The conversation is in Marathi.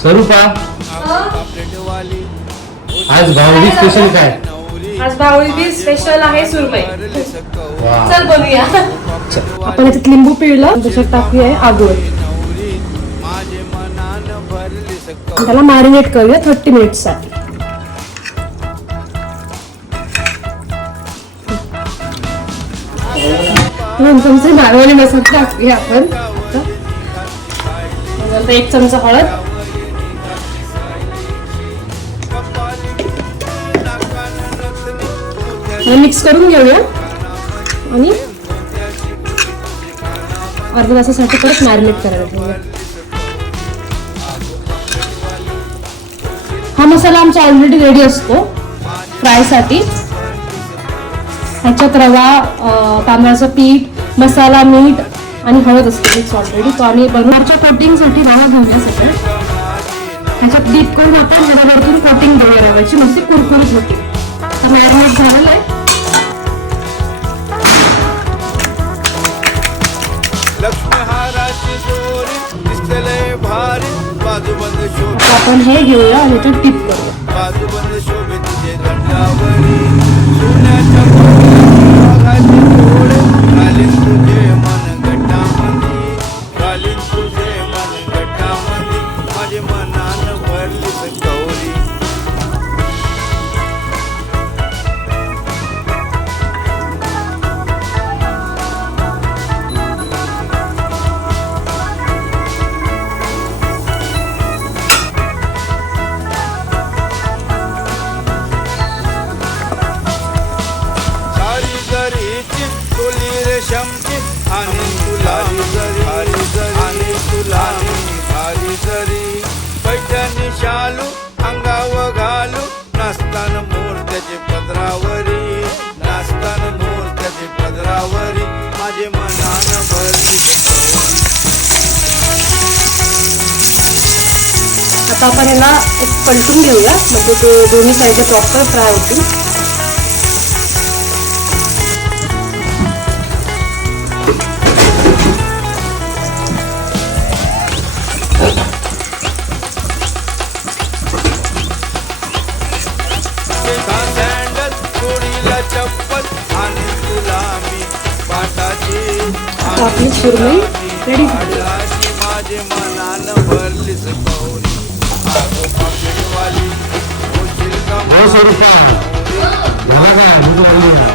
स्वरूपा आज भाऊबीज स्पेशल काय? आज भाऊबीज स्पेशल आहे सुरमई. वा. चल बनवूया. आपण याच्यात लिंबू पिळलं, त्याच्यात टाकूया आगोळ. त्याला मॅरिनेट करूया 30 मिनिट्स साठी. दोन चमचे मारवाडी मसाला टाकूया आपण. नंतर 1 चमचा हळद, मिक्स करून घेऊया आणि अर्ध्या तासासाठी परत मॅरिनेट करायला ठेवूया. हा मसाला आमचा ऑलरेडी रेडी असतो फ्रायसाठी. ह्याच्यात रवा, तांदळाचं पीठ, मसाला, मीठ आणि हळद असते मिक्स ऑलरेडी. तो आम्ही बनवण्याच्या कोटिंगसाठी रवा घेऊया सगळं. ह्याच्यात डीप करून आपण रव्यावरतून कोटिंग घेऊया रव्याची, मस्त कुरकुरीत होती. तर मॅरिनेट झालेलं आहे. आपण हे घेऊया आणि त्याच्यात टिप करूया. शालू अंगाव घालू नाचतान मूर्त्याचे पदरावरी, नाचतान मूर्त्याचे पदरावरी माझे मनान भरली. आता आपण याला पलटून घेऊया, म्हणजे ते दोन्ही साईड प्रॉपर फ्राय होतील. आपली सुरमई रेडी झाली. माझे मनान भरली सकवली. हो स्वरूपा, झाला काय?